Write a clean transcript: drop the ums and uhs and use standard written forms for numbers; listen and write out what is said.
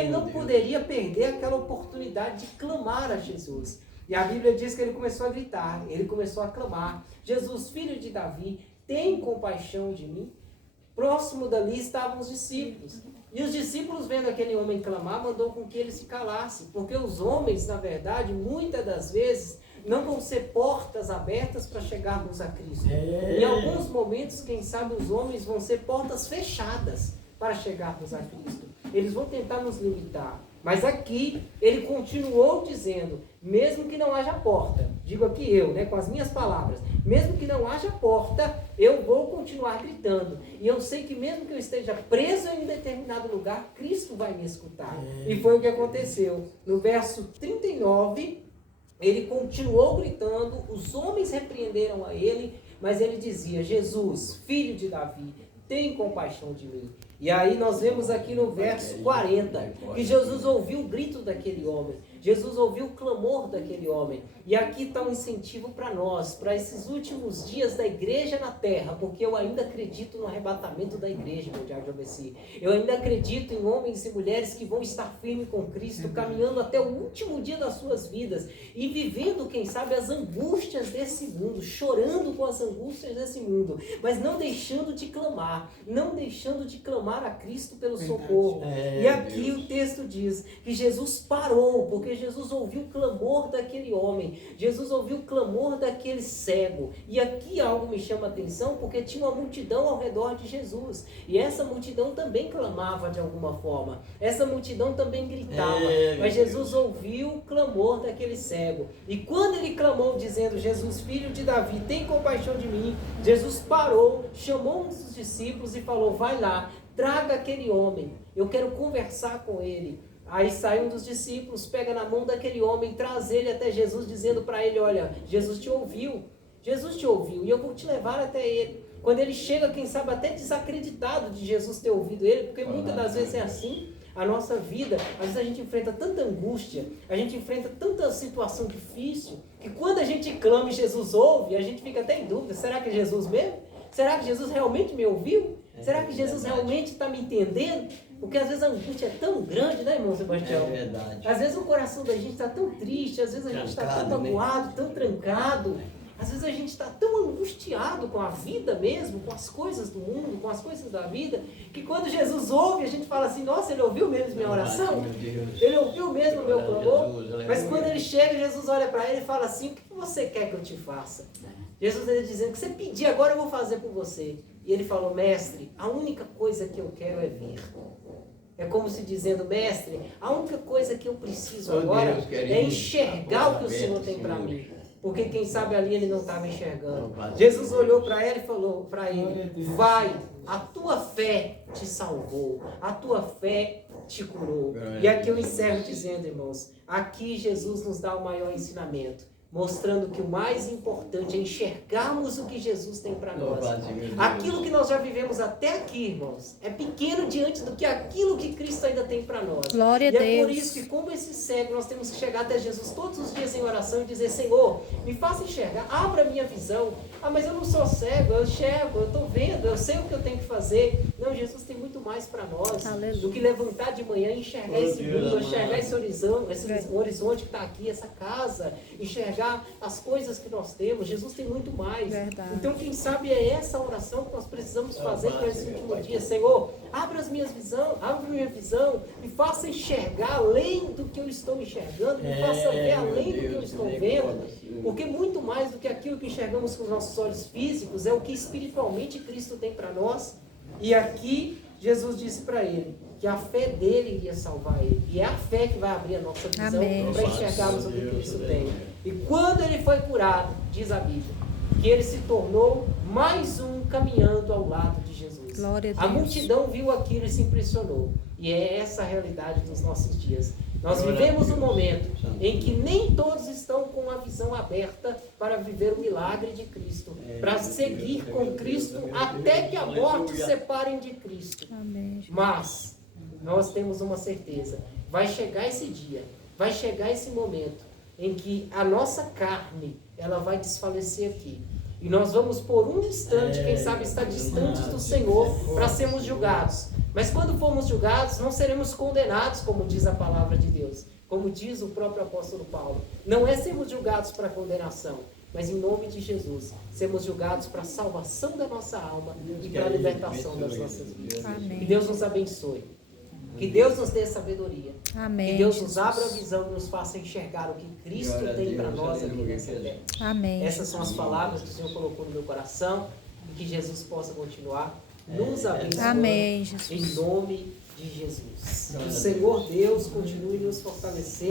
ele não poderia perder aquela oportunidade de clamar a Jesus. E a Bíblia diz que ele começou a gritar, ele começou a clamar: Jesus, filho de Davi, tem compaixão de mim. Próximo dali estavam os discípulos. E os discípulos, vendo aquele homem clamar, mandou com que ele se calasse. Porque os homens, na verdade, muitas das vezes, não vão ser portas abertas para chegarmos a Cristo. Em alguns momentos, quem sabe, os homens vão ser portas fechadas para chegarmos a Cristo. Eles vão tentar nos limitar. Mas aqui, ele continuou dizendo, mesmo que não haja porta, digo aqui eu, com as minhas palavras, mesmo que não haja porta, eu vou continuar gritando. E eu sei que mesmo que eu esteja preso em um determinado lugar, Cristo vai me escutar. E foi o que aconteceu. No verso 39, ele continuou gritando, os homens repreenderam a ele, mas ele dizia: Jesus, filho de Davi, tem compaixão de mim. E aí nós vemos aqui no verso 40, que Jesus ouviu o grito daquele homem, Jesus ouviu o clamor daquele homem. E aqui está um incentivo para nós, para esses últimos dias da igreja na terra, porque eu ainda acredito no arrebatamento da igreja, meu diabo de ABC. Eu ainda acredito em homens e mulheres que vão estar firmes com Cristo, caminhando até o último dia das suas vidas e vivendo, quem sabe, as angústias desse mundo, chorando com as angústias desse mundo, mas não deixando de clamar, não deixando de clamar a Cristo pelo socorro. E aqui o texto diz que Jesus parou, porque Jesus ouviu o clamor daquele homem, Jesus ouviu o clamor daquele cego. E aqui algo me chama a atenção, porque tinha uma multidão ao redor de Jesus, e essa multidão também clamava de alguma forma, essa multidão também gritava, mas Jesus ouviu o clamor daquele cego. E quando ele clamou dizendo: Jesus, filho de Davi, tem compaixão de mim, Jesus parou, chamou um dos discípulos e falou: vai lá, traga aquele homem, eu quero conversar com ele. Aí sai um dos discípulos, pega na mão daquele homem, traz ele até Jesus, dizendo para ele: olha, Jesus te ouviu, e eu vou te levar até ele. Quando ele chega, quem sabe até desacreditado de Jesus ter ouvido ele, porque muitas das vezes é assim a nossa vida. Às vezes a gente enfrenta tanta angústia, a gente enfrenta tanta situação difícil, que quando a gente clama e Jesus ouve, a gente fica até em dúvida: será que é Jesus mesmo? Será que Jesus realmente me ouviu? Será que Jesus realmente está me entendendo? Porque às vezes a angústia é tão grande, né, irmão Sebastião? É verdade. Às vezes o coração da gente está tão triste, às vezes a gente está tão magoado, tão trancado. Às vezes a gente está tão angustiado com a vida mesmo, com as coisas do mundo, com as coisas da vida, que quando Jesus ouve, a gente fala assim: nossa, ele ouviu mesmo minha oração? Ele ouviu mesmo o meu clamor? Mas quando ele chega, Jesus olha para ele e fala assim: o que você quer que eu te faça? Jesus está dizendo: o que você pedir agora eu vou fazer por você. E ele falou: mestre, a única coisa que eu quero é ver. É como se dizendo: mestre, a única coisa que eu preciso agora é enxergar o que o Senhor tem para mim. Porque quem sabe ali ele não estava enxergando. Jesus olhou para ele e falou para ele: vai, a tua fé te salvou, a tua fé te curou. E aqui eu encerro dizendo, irmãos, aqui Jesus nos dá o maior ensinamento, mostrando que o mais importante é enxergarmos o que Jesus tem para nós. Aquilo que nós já vivemos até aqui, irmãos, é pequeno diante do que aquilo que Cristo ainda tem para nós. Glória a Deus. E é por isso que, como esse cego, nós temos que chegar até Jesus todos os dias em oração e dizer: Senhor, me faça enxergar, abra a minha visão. Ah, mas eu não sou cego, eu enxergo, eu estou vendo, eu sei o que eu tenho que fazer. Não, Jesus tem muito mais para nós. Aleluia. Do que levantar de manhã e enxergar esse mundo, enxergar esse horizonte que está aqui, essa casa, enxergar as coisas que nós temos. Jesus tem muito mais. Verdade. Então, quem sabe é essa oração que nós precisamos fazer para esse último dia. Senhor, abra minha visão, me faça enxergar além do que eu estou enxergando, me faça ver além do que eu estou vendo, porque muito mais do que aquilo que enxergamos com os nossos olhos físicos é o que espiritualmente Cristo tem para nós. E aqui Jesus disse para ele que a fé dele iria salvar ele, e é a fé que vai abrir a nossa visão para enxergarmos o que Cristo tem. E quando ele foi curado, diz a Bíblia, que ele se tornou mais um caminhando ao lado de Jesus. Glória a A Deus. multidão viu aquilo e se impressionou. E é essa a realidade dos nossos dias. Nós vivemos um momento em que nem todos estão com a visão aberta para viver o milagre de Cristo, para seguir com Cristo até que a morte os separem de Cristo. Amém. Mas nós temos uma certeza: vai chegar esse dia, vai chegar esse momento em que a nossa carne ela vai desfalecer aqui. E nós vamos por um instante, quem sabe, estar distantes do Senhor para sermos julgados. Mas quando formos julgados, não seremos condenados, como diz a palavra de Deus. Como diz o próprio apóstolo Paulo. Não é sermos julgados para condenação, mas em nome de Jesus, sermos julgados para a salvação da nossa alma e para a libertação das nossas vidas. Amém. Que Deus nos abençoe. Que Deus nos dê sabedoria. Amém, Que Deus Jesus. nos abra a visão e nos faça enxergar o que Cristo tem para nós aqui nessa terra. Amém. Essas são as palavras que o Senhor colocou no meu coração e que Jesus possa continuar nos abençoando. Amém, Jesus. Em nome de Jesus. Que o Senhor Deus continue nos fortalecendo.